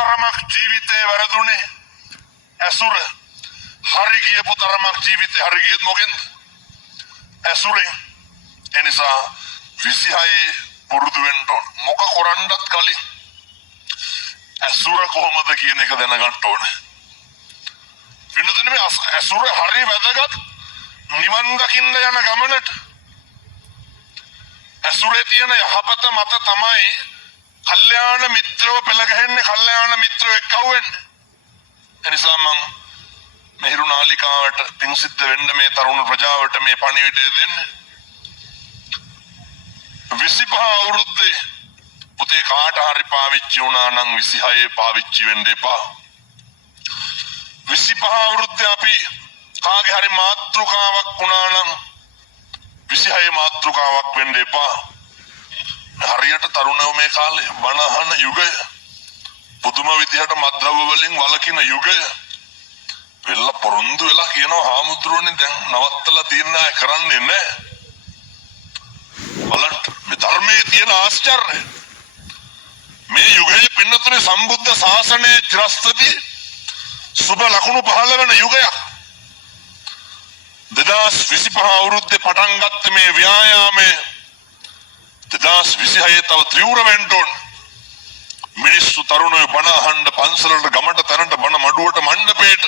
තරමක් ජීවිතේ වැරදුනේ ඇසුර හරි ගියපු තරමක් ජීවිතේ හරි ගියත් මොකෙන්ද ඇසුරේ එනිසා 26 පුරුදු වෙන්න ඕන මොක කරන්නත් කලින් ඇසුර කොහොමද කියන එක දැනගන්න ඕන වෙනදනේ ඇසුර හරි වැදගත් නිවන් දකින්න යන ගමනට ඇසුරේ තියෙන යහපත මත තමයි කල්යාණ මිත්‍රව පෙළ ගැහෙන්නේ කල්යාණ මිත්‍රව එක්කව වෙන්නේ එනිසා මම මෙහිරු නාලිකාවට පින් සිද්ධ වෙන්න මේ තරුණ ප්‍රජාවට මේ පණිවිඩය දෙන්නේ 25 අවුරුද්දේ පුතේ කාට හරි පාවිච්චි වුණා නම් 26 පාවිච්චි වෙන්න එපා 25 අවුරුද්දේ අපි කාගේ හරි මාතෘකාවක් වුණා නම් 26 මාතෘකාවක් වෙන්න එපා හරියට තරුණයෝ මේ කාලේ බණ අහන යුගය පුදුම විදිහට මද්ද්‍රව්‍ය වලින් වළකින යුගය වෙල්ල පොරොන්දු වෙලා කියනවා හාමුදුරුවනේ දැන් නවත්තලා තියෙන අය කරන්නේ නැහැ බලන්න මේ ධර්මයේ තියෙන ආශ්චර්යය මේ යුගයේ පින්නතුනේ සම්බුද්ධ ශාසනයේ ත්‍රිස්තදී සුබ ලකුණු පහළ වෙන යුගයක් 2025 අවුරුද්දේ පටන් ගත්ත මේ ව්‍යායාමයේ 2026 තව ත්‍රිවුර වෙන්න ඕන මිනිස්සු තරුණයෝ බණ අහන්න පන්සලට ගමට තරන්ට බණ මඩුවට මණ්ඩපේට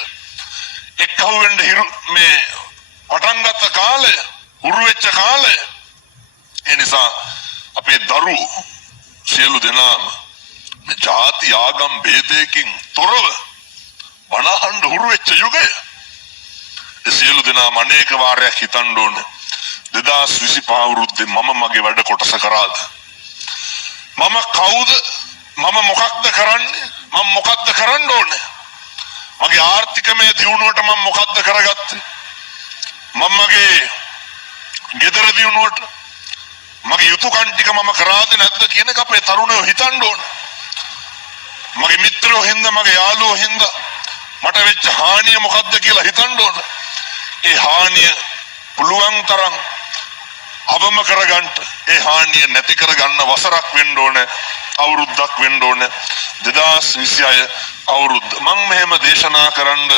එක්කව වෙන්න මේ පටන් ගත්ත කාලය උරු වෙච්ච කාලය ඒ නිසා අපේ දරුවෝ සියලු දෙනාම මේ ජාති ආගම් ભેදයකින් තොරව බණ අහන්න උරු වෙච්ච යුගය ඒ සියලු දෙනාම අනේක වාරයක් හිතන්න ඕනේ 2025 අවුරුද්දේ මම මගේ වැඩ කොටස කරාද මම කවුද මම මොකක්ද කරන්නේ මම මොකක්ද කරන්න ඕනේ මගේ ආර්ථිකමය දියුණුවට මම මොකක්ද කරගත්තේ මම මගේ ගෙදර දියුණුවට මගේ යුතුයකම් ටික මම කරාද නැද්ද කියන එක අපේ තරුණයෝ හිතන්න ඕනේ මගේ මිත්‍රයෝ හින්දා මගේ යාළුවෝ හින්දා මට වෙච්ච හානිය මොකක්ද කියලා හිතන්න ඕනේ ඒ හානිය පුළුවන් තරම් අවම කරගන්න ඒ හානිය නැති කරගන්න වසරක් වෙන්න ඕනේ අවුරුද්දක් වෙන්න ඕනේ 2026 අවුරුද්ද මම මෙහෙම දේශනා කරන්න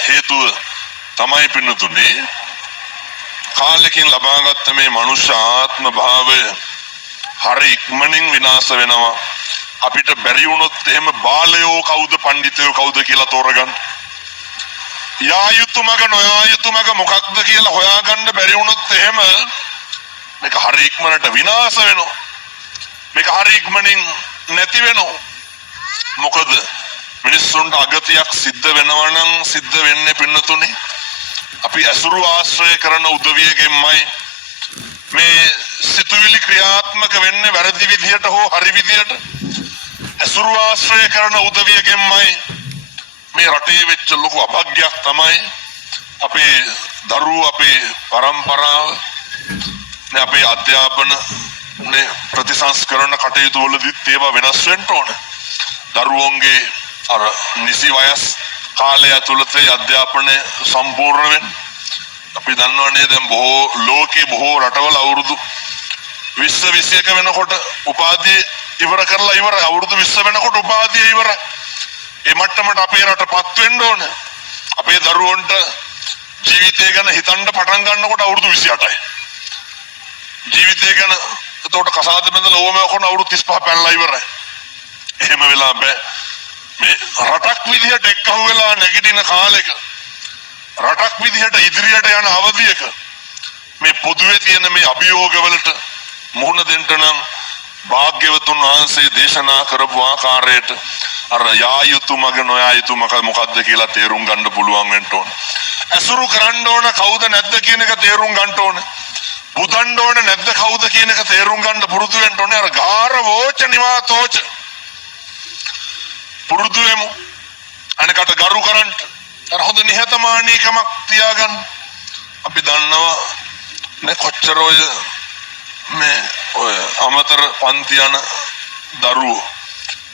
හේතුව තමයි පින්නතුනේ කාලෙකින් ලබාගත්ත මේ මනුෂ්‍ය ආත්ම භාවය හරි ඉක්මනින් විනාශ වෙනවා අපිට බැරි වුණොත් එහෙම බාලයෝ කවුද පඬිතයෝ කවුද කියලා තෝරගන්න යා යුතුයමක නොයා යුතුයමක මොකක්ද කියලා හොයාගන්න බැරි වුණොත් එහෙම මේක හරි ඉක්මනට විනාශ වෙනවා මේක හරි ඉක්මනින් නැති වෙනවා මොකද මිනිස්සුන්ට අගතියක් සිද්ධ වෙනවා නම් සිද්ධ වෙන්නේ පින්නතුනේ අපි අසුරු ආශ්‍රය කරන උදවියගෙන්මයි මේ සිතුවිලි ක්‍රියාත්මක වෙන්නේ වැරදි විදියට හෝ හරි විදියට අසුරු ආශ්‍රය කරන උදවියගෙන්මයි මේ රටේ වෙච්ච ලොකු අභාග්‍යයක් තමයි අපේ දරුවෝ අපේ පරම්පරාව නේ අපේ අධ්‍යාපන නේ ප්‍රතිසංස්කරණ කටයුතු වලදීත් ඒවා වෙනස් වෙන්න ඕනේ දරුවෝන්ගේ අර නිසි වයස් කාලය ඇතුළත අධ්‍යාපනය සම්පූර්ණ වෙන්න අපි දන්නවනේ දැන් බොහෝ ලෝකේ බොහෝ රටවල අවුරුදු 20 21 වෙනකොට උපාධිය ඉවර කරලා ඉවර අවුරුදු 20 වෙනකොට උපාධිය ඉවරයි ඒ මට්ටමට අපේ රටපත් වෙන්න ඕනේ අපේ දරුවන්ට ජීවිතය ගැන හිතන්න පටන් ගන්නකොට අවුරුදු 28යි ජීවිතය ගැන එතකොට කසාද බඳලා ඕම කරන අවුරුදු 35 පැනලා ඉවරයි එහෙම වෙලා බෑ මේ රටක් විදිහට එක්කහුව වෙලා නැගිටින කාලෙක රටක් විදිහට ඉදිරියට යන අවධියක මේ පොදුවේ තියෙන මේ අභියෝගවලට මුහුණ දෙන්න නම් භාග්‍යවතුන් වහන්සේ දේශනා කරපු ආකාරයට අර යා යුතු මග නොයා යුතු මග මොකද්ද කියලා තේරුම් ගන්න පුළුවන් වෙන්න ඕන. අසුරු කරන්න ඕන කවුද නැද්ද කියන එක තේරුම් ගන්න ඕන. බුදන්න ඕන නැද්ද කවුද කියන එක තේරුම් ගන්න පුරුදු වෙන්න ඕනේ. අර ගාර වෝච නිවාතෝච පුරුදු වෙමු. අනකට ගරු කරන්න. අර හොඳ නිහතමානීකමක් තියාගන්න. අපි දන්නවා නේ කොච්චර මේ ඔය අමතර පන්ති යන දරුවෝ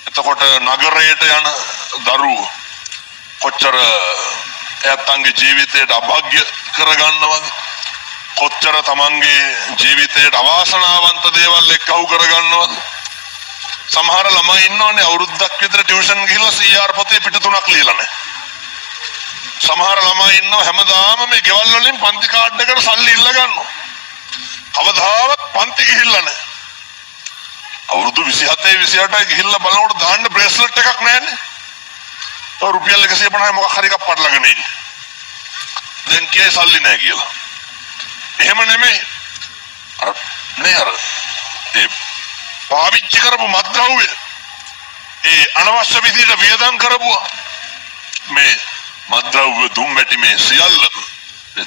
එතකොට නගරයට යන දරුවෝ කොච්චර එයාගේ ජීවිතයට අභාග්‍ය කරගන්නවද කොච්චර තමන්ගේ ජීවිතයට අවාසනාවන්ත දේවල් එක්කව කරගන්නවද සමහර ළමයි ඉන්නවනේ අවුරුද්දක් විතර ටියුෂන් ගිහිල්ලා CR පොතේ පිට 3ක් ලියලා නැහැ. සමහර ළමයි ඉන්නවා හැමදාම මේ ගෙවල් වලින් පන්ති කාඩ් එකට සල්ලි ඉල්ල ගන්නවා. කවදාවත් පන්ති ගිහිල්ලා නැහැ. අවුරුදු 27 28 ගිහිල්ලා බලනකොට දාන්න බ්‍රේස්ලට් එකක් නැහැනේ. ඔය රුපියල් 150 මොකක් හරි එකක් පටලගෙන ඉන්නේ. දැන් කියේ සල්ලි නැහැ කියලා. එහෙම නෙමෙයි. අර ඒ පාවිච්චි කරපු මත්ද්‍රව්‍ය ඒ අනවශ්‍ය විදිහට වියදම් කරපුවා මේ මත්ද්‍රව්‍ය දුම්බැටි මේ සියල්ල මේ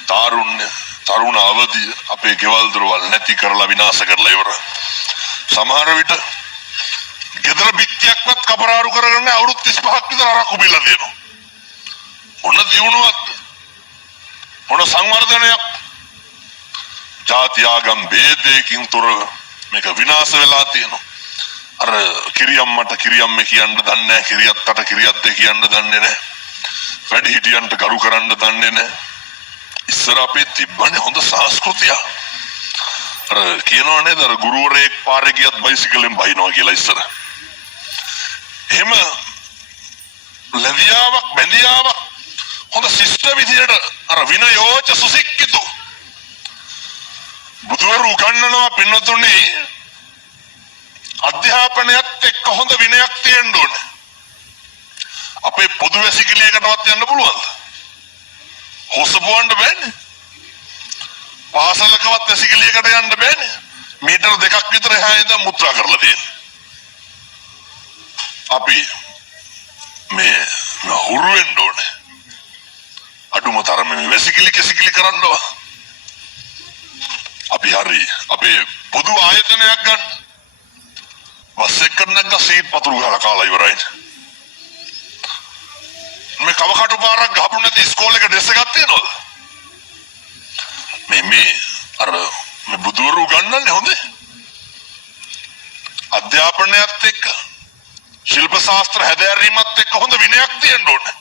තරුණ අවධිය අපේ ගෙවල් දොරවල් නැති කරලා විනාශ කරලා ඉවරයි. සමහර විට ගෙදර පිටියක්වත් කපරාරු කරගෙන අවුරුදු 35ක් විතර අරක්කු බිල්ල දෙනවා. මොන දියුණුවක් මොන සංවර්ධනයක් ජාති ආගම් ભેදයකින් තොරව මේක විනාශ වෙලා තියෙනවා. අර කිරියම්මට කිරියම්මේ කියන්න දන්නේ නැහැ, කිරියත්තට කිරියත්තේ කියන්න දන්නේ නැහැ. වැඩි හිටියන්ට ගරු කරන්න දන්නේ නැහැ. ඉස්සර අපේ තිබ්බනේ හොඳ සංස්කෘතිය. අර කියනවා නේද අර ගුරුවරයෙක් පාරේ ගියත් බයිසිකලෙන් බහිනවා කියලා ඉස්සර. එහෙම ලැබියාවක් බැඳියාවක් හොඳ ශිෂ්ට විදියට අර විනයෝච සුසික්කිතු බුදුවරු උගන්වනවා පින්නතුනේ අධ්‍යාපනයත් එක්ක හොඳ විනයක් තියෙන්න ඕනේ. අපේ පොදු වැසිකිළියකටවත් යන්න පුළුවන්ද? හොසපුවන්න බෑනේ. පාසලකවත් වැසිකිළියකට යන්න බෑනේ. මීටර 2ක් විතර එහා ඉඳන් මුත්‍රා කරලා තියෙන්නේ. අපි මේ හුරු වෙන්න ඕනේ. අඩුම තරමේ වැසිකිලි කෙසිකිලි කරන්නවා. අපි හරි අපේ පොදු ආයතනයක් ගන්න. බස් එකක් නැග්ග සීට් පතුරු ගහලා කාලා ඉවරයි. මේ කවකටු පාරක් ගහපු නැති ඉස්කෝලේක ඩ්‍රෙස් එකක් තියනවද? මේ අර මේ බුදුවරු ගන්නන්නේ හොඳේ. අධ්‍යාපනයත් එක්ක ශිල්ප ශාස්ත්‍ර හැදෑරීමත් එක්ක හොඳ විනයක් තියෙන්න ඕනේ.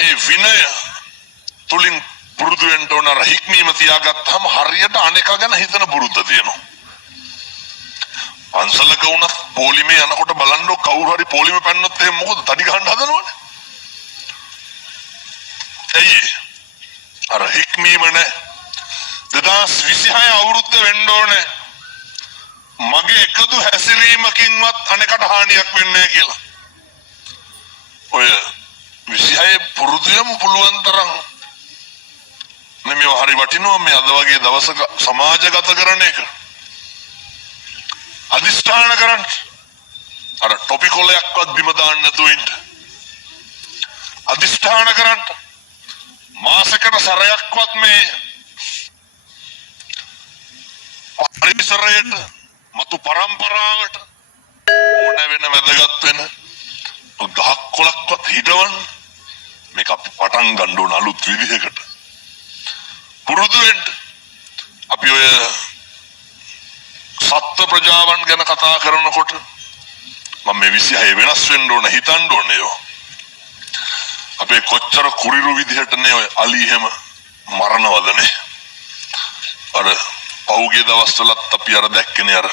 ඒ විනය තුලින් පුරුදු වෙන්න ඕන අර හික්මීම තියාගත්තාම හරියට අනේක ගැන හිතන පුරුද්ද තියෙනවා. පන්සලක වුණත් පොලිමේ යනකොට බලන්න කවුරු හරි පොලිමේ පැන්නොත් එහෙම මොකද තඩි ගහන්න හදනවනේ. එයි අර හික්මීම නැ 2026 අවුරුද්ද වෙන්න ඕනේ. මගේ එකදු හැසිරීමකින්වත් අනේකට හානියක් වෙන්නේ නැහැ කියලා. ඔය 26 පුරුදුයම පුළුවන් තරම් මේ හරි වටිනවා මේ අද වගේ දවසක සමාජගත කරන එක. අදිෂ්ඨාන කරන්න. අර ටොපිකොලයක්වත් බිම දාන්න නැතුව ඉන්න. අදිෂ්ඨාන කරන්න. මාසෙකට සැරයක්වත් මේ පරිසරයට මතු පරම්පරාවට ඕන වෙන වැදගත් වෙන ගහක් කොලක්වත් හිටවන්න මේක අපි පටන් ගන්න ඕන අලුත් විදිහකට. පුරුදු වෙන්න. අපි ඔය සත්ත්ව ප්‍රජාවන් ගැන කතා කරනකොට මම මේ 26 වෙනස් වෙන්න ඕන හිතන්න ඕනේ යෝ. අපේ කොච්චර කුරිරු විදිහට නේ ඔය අලි හැම මරනවදනේ. අර පෞගේ දවස්වලත් අපි අර දැක්කනේ අර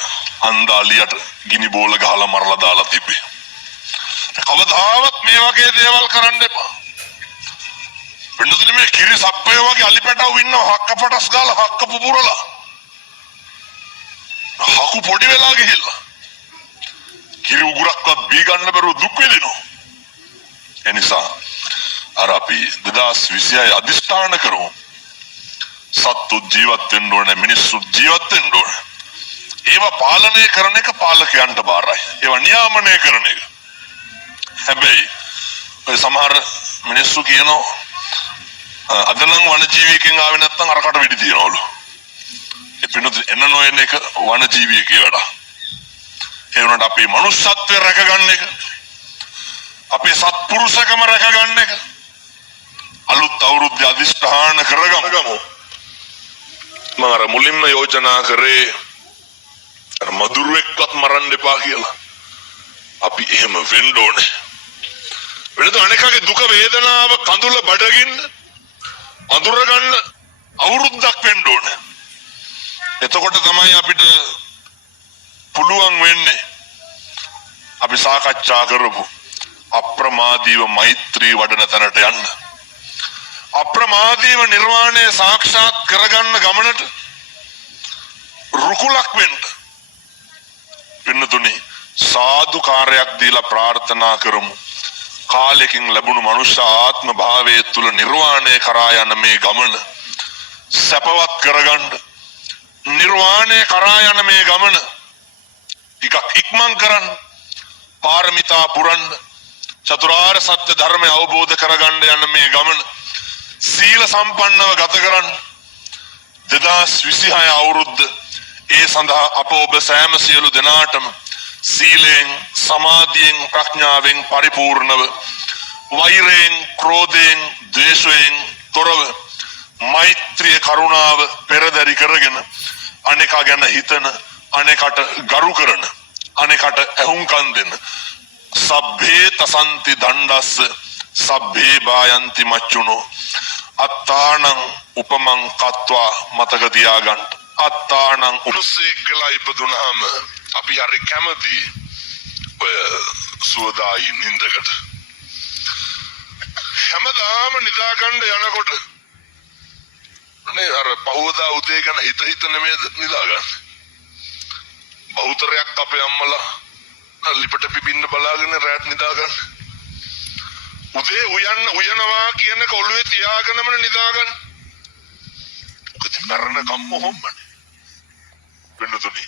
අන්දාලියට ගිනි බෝල ගහලා මරලා දාලා තිබ්බේ. කවදාවත් මේ වගේ දේවල් කරන්න එපා. වෙනදට මේ කිරි සප්පය වගේ අලි පැටව ඉන්නවා හක්ක පටස් ගාලා හක්ක පුපුරලා. හකු පොඩි වෙලා ගිහිල්ලා. කිරි උගුරක්වත් බී ගන්න බැරුව දුක් විඳිනවා. එනිසා අර අපි 2026 අදිෂ්ඨාන කරමු. සත්තු ජීවත් වෙන්න ඕනේ, මිනිස්සු ජීවත් වෙන්න ඕනේ. ඒවා පාලනය කරන එක පාලකයන්ට බාරයි. ඒවා නියාමනය කරන එක. හැබැයි ඔය සමහර මිනිස්සු කියනවා අද නම් වන ජීවිකෙන් ආවේ නැත්නම් අරකට වෙඩි තියනවලු. ඒ පින්නොත් එන්න නොයන එක වන ජීවිකේ වැඩ. ඒ වුණාට අපේ මනුස්සත්වය රැකගන්න එක, අපේ සත්පුරුෂකම රැකගන්න එක අලුත් අවුරුද්ද අදිෂ්ඨාන කරගමු. මම අර මුලින්ම යෝජනා කරේ අර මදුරුවෙක්වත් මරන්න එපා කියලා. අපි එහෙම වෙන්න ඕනේ. වෙනද අනේකගේ දුක වේදනාව කඳුල බඩගින්න අඳුර ගන්න අවුරුද්දක් වෙන්න ඕනේ. එතකොට තමයි අපිට පුළුවන් වෙන්නේ අපි සාකච්ඡා කරපු අප්‍රමාදීව මෛත්‍රී වඩන තැනට යන්න. අප්‍රමාදීව නිර්වාණය සාක්ෂාත් කරගන්න ගමනට රුකුලක් වෙන්න. පින්නතුනි සාදුකාරයක් දීලා ප්‍රාර්ථනා කරමු. කාලෙකින් ලැබුණු මනුෂ්‍ය ආත්ම භාවයේ තුල නිර්වාණය කරා යන මේ ගමන සැපවත් කරගන්න. නිර්වාණය කරා යන මේ ගමන ටිකක් ඉක්මන් කරන්න. පාරමිතා පුරන්න. චතුරාර්ය සත්‍ය ධර්මය අවබෝධ කරගන්න යන මේ ගමන සීල සම්පන්නව ගත කරන්න. 2026 අවුරුද්ද ඒ සඳහා අප ඔබ සෑම සියලු දෙනාටම සීලෙන් සමාධියෙන් ප්‍රඥාවෙන් පරිපූර්ණව වෛරයෙන් ක්‍රෝධයෙන් ද්වේෂයෙන් තොරව මෛත්‍රිය කරුණාව පෙරදරි කරගෙන අනේකා ගැන හිතන අනේකට ගරු කරන අනේකට ඇහුම්කන් දෙන සබ්බේ තසන්ති දණ්ඩස්ස සබ්බේ බායන්ති මච්චුනෝ අත්තානං උපමං කତ୍වා මතක තියාගන්න. අත්තානං උපසේක කියලා ඉපදුනහම අපි හරි කැමති ඔය සුවදායි නින්දකට. හැමදාම නිදාගන්න යනකොට නේ අර පහවදා උදේ ගැන හිත නෙමෙයි නිදාගන්න. බහුතරයක් අපේ අම්මලා ලිපට පිපින්න බලාගෙන රැත් නිදාගන්න. උදේ උයනවා කියන කොළුවේ තියාගෙනම නිදාගන්න. මොකද මරණ කම්ම හොම්මනේ. වෙනතුනි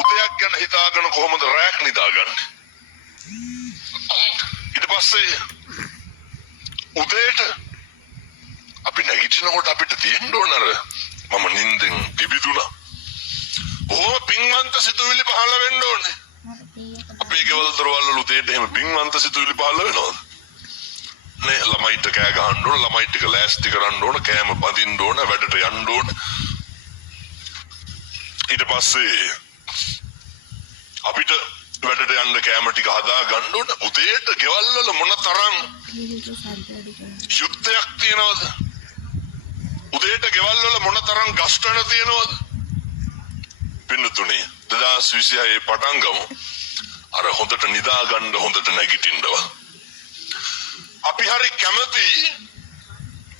උදයක් ගැන හිතාගෙන කොහොමද රැක් නිදාගන්නේ? ඊට පස්සේ උදේට අපි නැගිටිනකොට අපිට තියෙන්න ඕන අර මම නිින්දෙන් පිබිදුණා. බොහොම පින්වන්ත සිතුවිලි පහළ වෙන්න ඕනේ. අපේ ගෙවල් දොරවල් වල උදේට එහෙම පින්වන්ත සිතුවිලි පහළ වෙනවද? නේ ළමයිට කෑ ගහන්න ඕන, ළමයිට ටික ලෑස්ති කරන්න ඕන, කෑම බඳින්න ඕන, වැඩට යන්න ඕන. ඊට පස්සේ අපිට වැඩට යන්න කෑම ටික හදා ගන්න ඕන. උදේට ගෙවල් වල මොන තරම් යුද්ධයක් තියෙනවද? උදේට ගෙවල් වල මොන තරම් ගස්ඨන තියෙනවද? පින්නතුනේ 2026 පටන් ගමු. අර හොඳට නිදා ගන්න, හොඳට නැගිටින්නවා. අපි හරි කැමති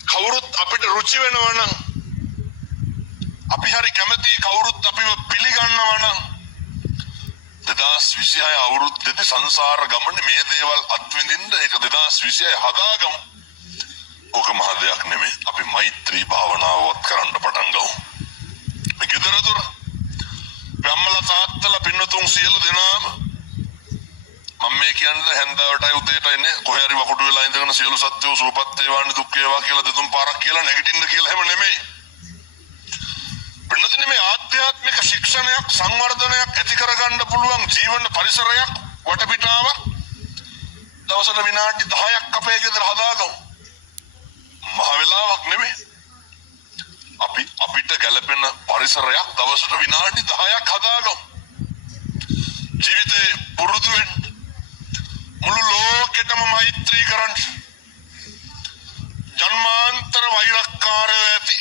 කවුරුත් අපිට රුචි වෙනවා නම්, අපි හරි කැමති කවුරුත් අපිව පිළිගන්නවා නම් 2026 අවුරුද්දේ සංසාර ගමනේ මේ දේවල් අත්විඳින්න ඒක 2026 හදාගමු. ඕක මහ දෙයක් නෙමෙයි. අපි මෛත්‍රී භාවනාවවත් කරන්න පටන් ගමු. මේ ගෙදර දොර අම්මලා තාත්තලා පින්නතුන් සියලු දෙනාම මම මේ කියන්නේ හැන්දාවටයි උදේටයි නේ කොහේ හරි වකුඩු වෙලා ඉඳගෙන සියලු සත්‍යෝ සුවපත් වේවානි දුක් වේවා කියලා දෙතුන් පාරක් කියලා නැගිටින්න කියලා එහෙම නෙමෙයි. පින්නතුනි මේ ආධ්‍යාත්මික ශික්ෂණයක් සංවර්ධනයක් ඇති කරගන්න පුළුවන් ජීවන පරිසරයක් වටපිටාවක් දවසට විනාඩි 10ක් අපේ ගෙදර හදාගමු. මහ වෙලාවක් නෙමෙයි. අපිට ගැළපෙන පරිසරයක් දවසට විනාඩි 10ක් හදාගමු. ජීවිතේ පුරුදු වෙන්න. මුළු ලෝකෙටම මෛත්‍රී කරන්න. ජන්මාන්තර වෛරක්කාරය ඇති.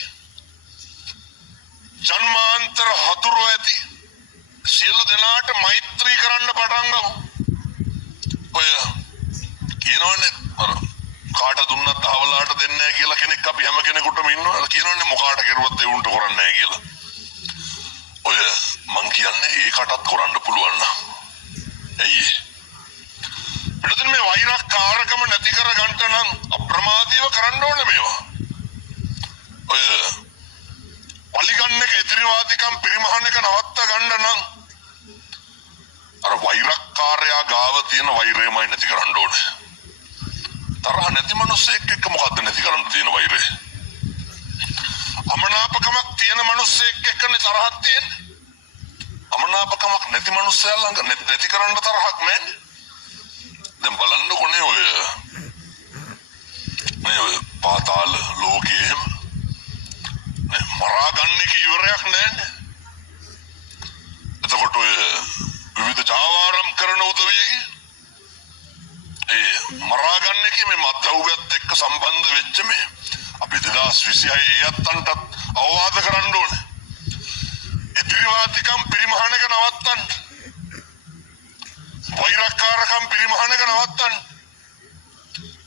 ජන්මාන්තර හතුරු ඇති. සියලු දෙනාට මෛත්‍රී කරන්න පටන් ගමු. ඔය කියනවනේ අර කාට දුන්නත් අහවලාට දෙන්නේ නැහැ කියලා කෙනෙක් අපි හැම කෙනෙකුටම ඉන්නවා. කියනවනේ මොකාට කෙරුවත් ඒ උන්ට කරන්නේ නැහැ කියලා. ඔය මං කියන්නේ ඒකටත් කරන්න පුළුවන් නා. ඇයි? පිටුදින මේ වෛරක්කාරකම නැති කර ගන්නට නම් අප්‍රමාදීව කරන්න ඕනේ මේවා. ඔය පලිගන්න එක ඉදිරිවාදිකම් පරිමහන එක නවත්ත ගන්න නම් අර වෛරක්කාරයා ගාව තියෙන වෛරයමයි නැති කරන්න ඕනේ. තරහ නැති මිනිස්සෙක් එක්ක මොකද්ද නැති කරන්න තියෙන වෛරය? අමනාපකමක් තියෙන මිනිස්සෙක් එක්කනේ තරහක් තියෙන්නේ. අමනාපකමක් නැති මිනිස්සයා ළඟ නැති කරන්න තරහක් නැහැ. දැන් බලන්නකොනේ ඔය පාතාල ලෝකයේ මරා ගන්න එක ඉවරයක් නැහැ. එතකොට ඔය විවිධ ජාවාරම් කරන උදවියගේ මරා ගන්න එකේ මේ මත්ද්‍රව්‍යත් එක්ක සම්බන්ධ වෙච්ච මේ අපි 2026 යත්තන්ට අවවාද කරන්න ඕනේ. ඉදිරිවාදිකම් පරිමහනක නවත්තන්න. වෛරක්කාරකම් දහම් පිරිමහනක නවත්තන්න.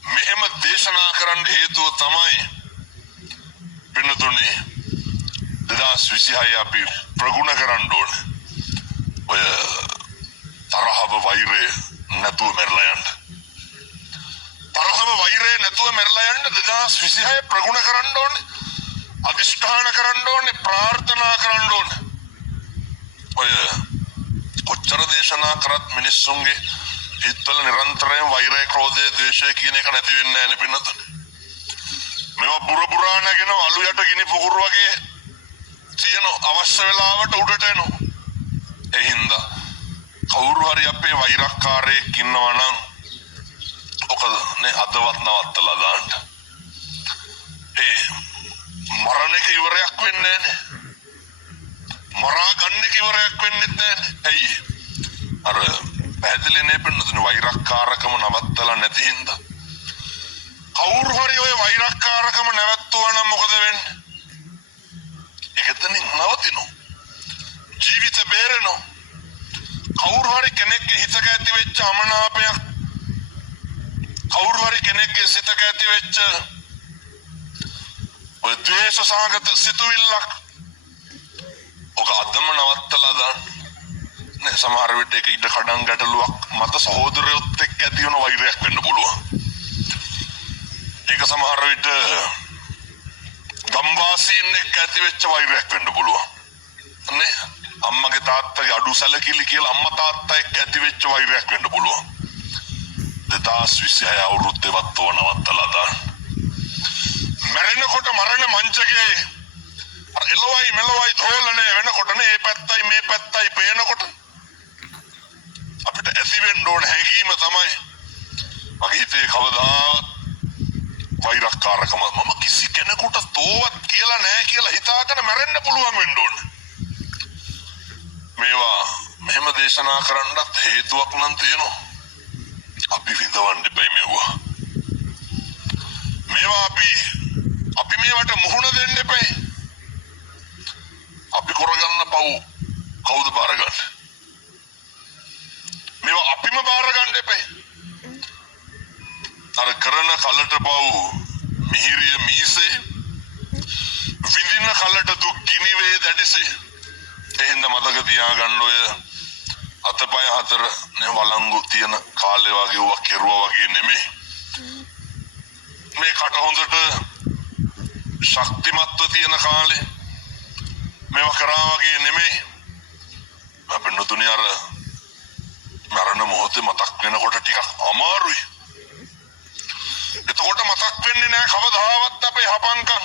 මෙහෙම දේශනා කරන්න හේතුව තමයි පින්නතුනේ 2026 අපි ප්‍රගුණ කරන්න ඕන. ඔය තරහව වෛරය නැතුව මැරලා යන්න. තරහව වෛරය නැතුව මැරලා යන්න 2026 ප්‍රගුණ කරන්න ඕනේ. අදිෂ්ඨාන කරන්න ඕනේ, ප්‍රාර්ථනා කරන්න ඕනේ. ඔය කොච්චර දේශනා කරත් මිනිස්සුන්ගේ හිතවල නිරන්තරයෙන් වෛරය, ක්‍රෝධය, ද්වේෂය කියන එක නැති වෙන්නේ නැහැ නේ පින්නතුනේ. මේවා බුරා නැගෙන අලු යට ගිනි පුකුරු වගේ තියෙන අවශ්‍ය වෙලාවට උඩට එනවා. ඒ හින්දා කවුරු හරි අපේ වෛරක්කාරයෙක් ඉන්නවා නම් ඔක නේ අදවත් නවත්තලා දාන්න. ඒ මරණ එක ඉවරයක් වෙන්නේ නැහැ. මරා ගන්න එක ඉවරයක් වෙන්නේ නැහැ. ඇයි? අර පැහැදිලි නේ පින්නතුනේ වෛරක්කාරකම නවත්තලා නැති හින්දා. කවුරු හරි ඔය වෛරක්කාරකම නැවතුවා නම් මොකද වෙන්නේ? ඒකෙතනින් නවතිනවා. ජීවිත බේරෙනවා. කවුරු හරි කෙනෙක්ගේ හිතක ඇති වෙච්ච අමනාපයක්, කවුරු හරි කෙනෙක්ගේ සිතක ඇති වෙච්ච ඔය ද්වේෂ සහගත සිතුවිල්ලක් ඔක අදම නවත්තලා දාන්න. නේ සමහර විට ඒක ඉඩ කඩන් ගැටලුවක් මත සහෝදරයොත් එක්ක ඇති වෙන වෛරයක් වෙන්න පුළුවන්. ඒක සමහර විට ගම්වාසීන් එක්ක ඇති වෙච්ච වෛරයක් වෙන්න පුළුවන්. නේ අම්මගේ තාත්තගේ අඩු සැලකිලි කියලා අම්මා තාත්තා එක්ක ඇති වෙච්ච වෛරයක් වෙන්න පුළුවන්. 2026 අවුරුද්දේවත් නවත්තලා දාන්න. මැරෙනකොට මරණ මංචකේ අර එළවයි මෙලවයි තෝලනේ වෙනකොට නේ මේ පැත්තයි මේ පැත්තයි පේනකොට අපිට ඇති වෙන්න ඕන හැඟීම තමයි මගේ හිතේ කවදාවත් වෛරක්කාරකම මම කිසි කෙනෙකුට තෝවත් කියලා නැහැ කියලා හිතාගෙන මැරෙන්න පුළුවන් වෙන්න ඕන. මේවා මෙහෙම දේශනා කරන්නත් හේතුවක් නම් තියෙනවා. අපි විඳවන්න දෙපයි මේවා. මේවා අපි මේවට මුහුණ දෙන්න එපයි. අපි කරගන්න පව් කවුද බාරගන්නේ? මේවා අපිම බාරගන්න එපයි. අර කරන කලට පව් මිහිරිය මීසේ විඳින කලට දුක් කිනිවේ දැඩිසේ. එහෙනම් මතක තියාගන්න ඔය අතපය හතර නේ වළංගු තියෙන කාලේ වගේ වක් කෙරුවා වගේ නෙමෙයි. මේ කට හොඳට ශක්තිමත්ව තියෙන කාලේ මේවා කරා වගේ නෙමෙයි. අපේ නුදුනේ අර මරණ මොහොතේ මතක් වෙනකොට ටිකක් අමාරුයි. එතකොට මතක් වෙන්නේ නැහැ කවදාවත් අපේ හපංකම්.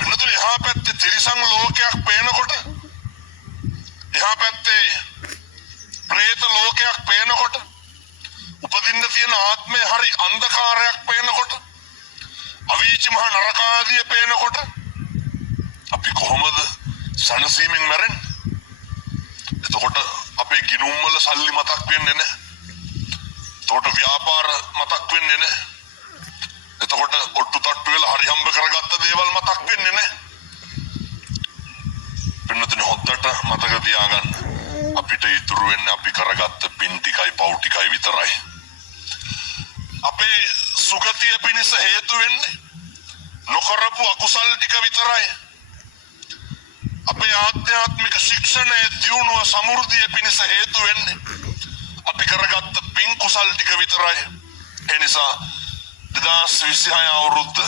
නුදුනේ එහා පැත්තේ තිරිසන් ලෝකයක් පේනකොට, එහා පැත්තේ ප්‍රේත ලෝකයක් පේනකොට, උපදින්න තියෙන ආත්මය හරි අන්ධකාරයක් පේනකොට, අවීචි මහ නරකාදිය පේනකොට අපි කොහොමද සනසීමෙන් මැරෙන්නේ? එතකොට අපේ ගිනුම් වල සල්ලි මතක් වෙන්නේ නැහැ. එතකොට ව්‍යාපාර මතක් වෙන්නේ නැහැ. එතකොට ඔට්ටු තට්ටු වෙලා හරි හම්බ කරගත්ත දේවල් මතක් වෙන්නේ නැහැ. පින්නතුනේ හොද්දට මතක තියාගන්න. අපිට ඉතුරු වෙන්නේ අපි කරගත්ත පින් ටිකයි පව් ටිකයි විතරයි. අපේ සුගතිය පිණිස හේතු වෙන්නේ නොකරපු අකුසල් ටික විතරයි. අපේ ආධ්‍යාත්මික ශික්ෂණයේ දියුණුව සමෘද්ධිය පිණිස හේතු වෙන්නේ අපි කරගත්ත පින් කුසල් ටික විතරයි. ඒ නිසා 2026 අවුරුද්ද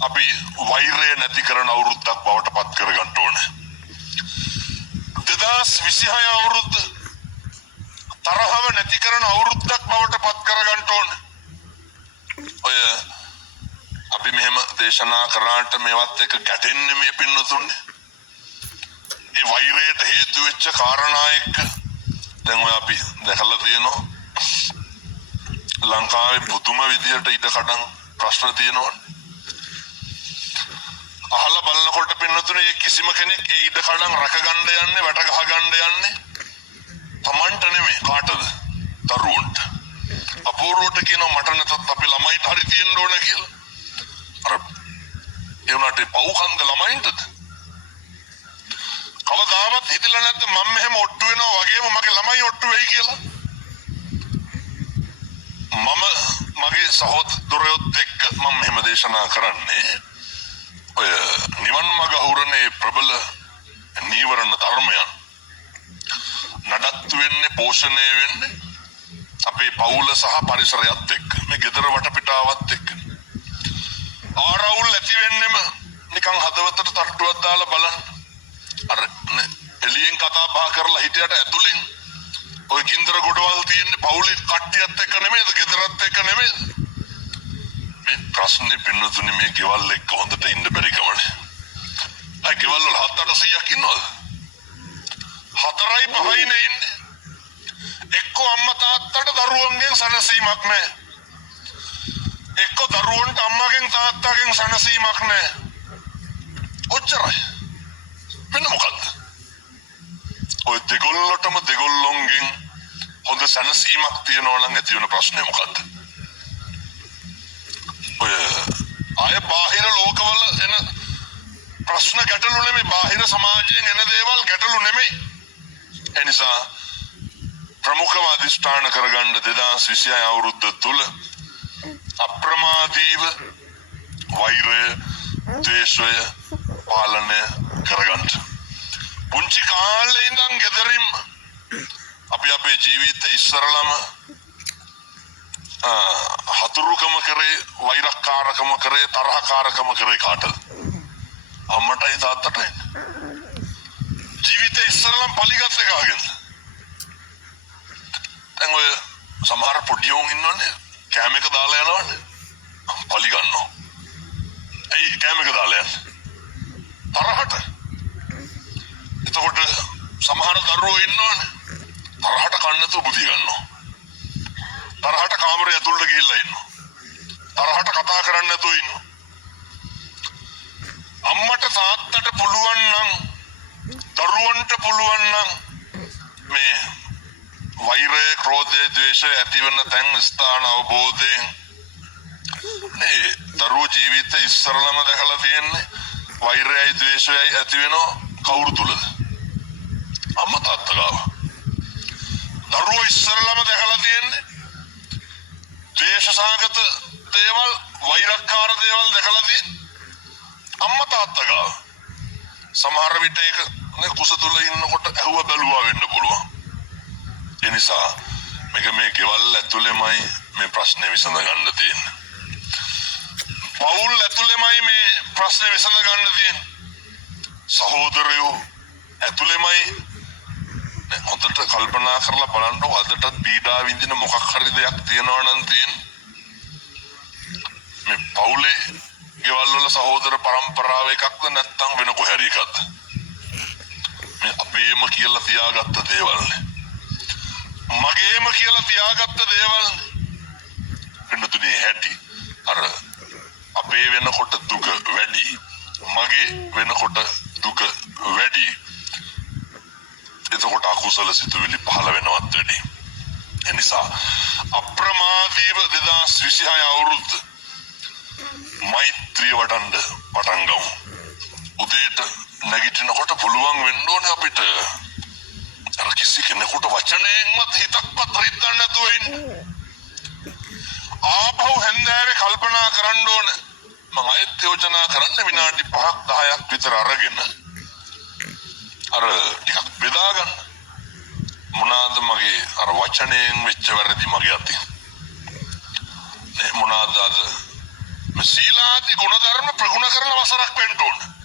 අපි වෛරය නැති කරන අවුරුද්දක් බවට පත් කරගන්න ඕනේ. 2026 අවුරුද්ද තරහව නැති කරන අවුරුද්දක් බවට පත් කරගන්න ඕනේ. ඔය අපි මෙහෙම දේශනා කරාට මේවත් එක ගැටෙන්නේ මේ පින්නතුන්නේ. ඒ වෛරයට හේතු වෙච්ච කාරණා එක්ක දැන් ඔය අපි දැකලා තියෙනවා ලංකාවේ පුදුම විදියට ඉඩ කඩන් ප්‍රශ්න තියෙනවා. අහලා බලනකොට පින්නතුනේ කිසිම කෙනෙක් ඒ ඉඩ කඩන් රැක ගන්න යන්නේ වැට ගහ ගන්න යන්නේ Tamanට නෙමෙයි කාටද? දරුවන්ට. අපූර්වට කියනවා මට නැතත් අපි ළමයිට හරි තියෙන්න ඕන කියලා. අර ඒ උනාට පව්කන්ද ළමයින්ටද? කවදාවත් හිතලා නැද්ද මම මෙහෙම ඔට්ටු වෙනවා වගේම මගේ ළමයි ඔට්ටු වෙයි කියලා? මම මගේ සහෝදරයොත් එක්ක මම මෙහෙම දේශනා කරන්නේ ඔය නිවන් මඟ අහුරනේ ප්‍රබල නීවරණ ධර්මයන් නඩත්තු වෙන්නේ පෝෂණය වෙන්නේ අපේ පවුල සහ පරිසරයත් එක්ක මේ ගෙදර වටපිටාවත් එක්ක ආරවුල් ඇති වෙන්නෙම නිකන් හදවතට තට්ටුවක් දාලා බලන්න අර එළියෙන් කතා බහ කරලා හිටියට ඇතුලෙන් ඔය ගින්දර ගොඩවල් තියෙන්නේ පවුලේ කට්ටියත් එක්ක නෙමෙයිද ගෙදරත් එක්ක නෙමෙයිද මේ ප්‍රශ්නේ පින්නතුනේ මේ ගෙවල් එක්ක හොඳට ඉන්න බැරි කමනේ අය ගෙවල් වල 700ක් ඉන්නවද 4යි 5යි නේ ඉන්නේ එක්ක අම්මා තාත්තට දරුවන්ගෙන් සැනසීමක් නැහැ එක්ක දරුවන්ට අම්මාගෙන් තාත්තාගෙන් සැනසීමක් නැහැ ඔච්චරයි වෙන මොකද්ද ඔය දෙගොල්ලටම දෙගොල්ලොන්ගෙන් හොඳ සැනසීමක් තියනවා නම් ඇති වෙන ප්‍රශ්නේ මොකද්ද ඔය ආය බාහිර ලෝකවල එන ප්‍රශ්න ගැටලු නෙමෙයි බාහිර සමාජයෙන් එන දේවල් ගැටලු නෙමෙයි එනිසා ප්‍රමුඛව අධිෂ්ඨාන කරගන්න 2026 අවුරුද්ද තුල අප්‍රමාදීව වෛරය ද්වේෂය පාලනය කරගන්න පුංචි කාලේ ඉඳන් ගෙදරින් අපි අපේ ජීවිතේ ඉස්සරලම හතුරුකම කරේ වෛරක්කාරකම කරේ තරහකාරකම කරේ කාටද අම්මටයි තාත්තටයි ජීවිතේ ඉස්සරලම පලිගත් එකගෙන දැන් ඔය සමහර පොඩි උන් ඉන්නවනේ කැම එක දාලා යනවනේ පලි ගන්නවා ඇයි කැම එක දාලා යන්නේ තරහට එතකොට සමහර දරුවෝ ඉන්නවනේ තරහට කන්නතු බුදි ගන්නවා තරහට කාමරය ඇතුළට ගිහිල්ලා ඉන්නවා තරහට කතා කරන්න නැතුව ඉන්නවා අම්මට තාත්තට පුළුවන් නම් දරුවන්ට පුළුවන් නම් මේ වෛරය ක්‍රෝධය ද්වේෂය ඇතිවන තැන් ස්ථාන අවබෝධයෙන් මේ දරුවෝ ජීවිතේ ඉස්සරලම දැකලා තියෙන්නේ වෛරයයි ද්වේෂයයි ඇති වෙනවා කවුරු තුලද අම්මා තාත්තා ගාව දරුවෝ ඉස්සරලම දැකලා තියෙන්නේ ද්වේෂසහගත දේවල් වෛරක්කාර දේවල් දැකලා තියෙන්නේ අම්මා තාත්තා ගාව සමහර විට ඒක කුස තුල ඉන්නකොට ඇහුව බැලුවා වෙන්න පුළුවන් එනිසා මේක මේ ගෙවල් ඇතුළෙමයි මේ ප්‍රශ්නේ විසඳ ගන්න තියෙන්නේ පවුල් ඇතුළෙමයි මේ ප්‍රශ්නේ විසඳ ගන්න තියෙන්නේ සහෝදරයෝ ඇතුළෙමයි හොඳට කල්පනා කරලා බලන්න අදටත් පීඩා විඳින මොකක් හරි දෙයක් තියෙනවා නම් තියෙන්නේ මේ පවුලේ ගෙවල් වල සහෝදර පරම්පරාව එකක්ද නැත්නම් වෙන කොහරි එකක්ද මේ අපේම කියලා තියාගත්ත දේවල් මගේම කියලා තියාගත්ත දේවල් වෙනතුනේ හැටි අර අපේ වෙනකොට දුක වැඩි මගේ වෙනකොට දුක වැඩි එතකොට අකුසල සිතුවිලි පහළ වෙනවත් වැඩි එනිසා අප්‍රමාදීව 2026 අවුරුද්ද මෛත්‍රිය වඩන්න පටන් ගමු උදේට නැගිටිනකොට පුළුවන් වෙන්න ඕනේ අපිට අර කිසි කෙනෙකුට වචනයෙන්වත් හිතක්වත් රිද්දන්න නැතුව ඉන්න ආපහු හැන්දෑවේ කල්පනා කරන්න ඕනේ මම අයත් යෝජනා කරන්න විනාඩි 5ක් 10ක් විතර අරගෙන අර ටිකක් බෙදා ගන්න මොනවාද මගේ අර වචනයෙන් වෙච්ච වැරදි මගේ අතින් මොනවාද අද සීලාදී ගුණධර්ම ප්‍රගුණ කරන වසරක් වෙන්න ඕනේ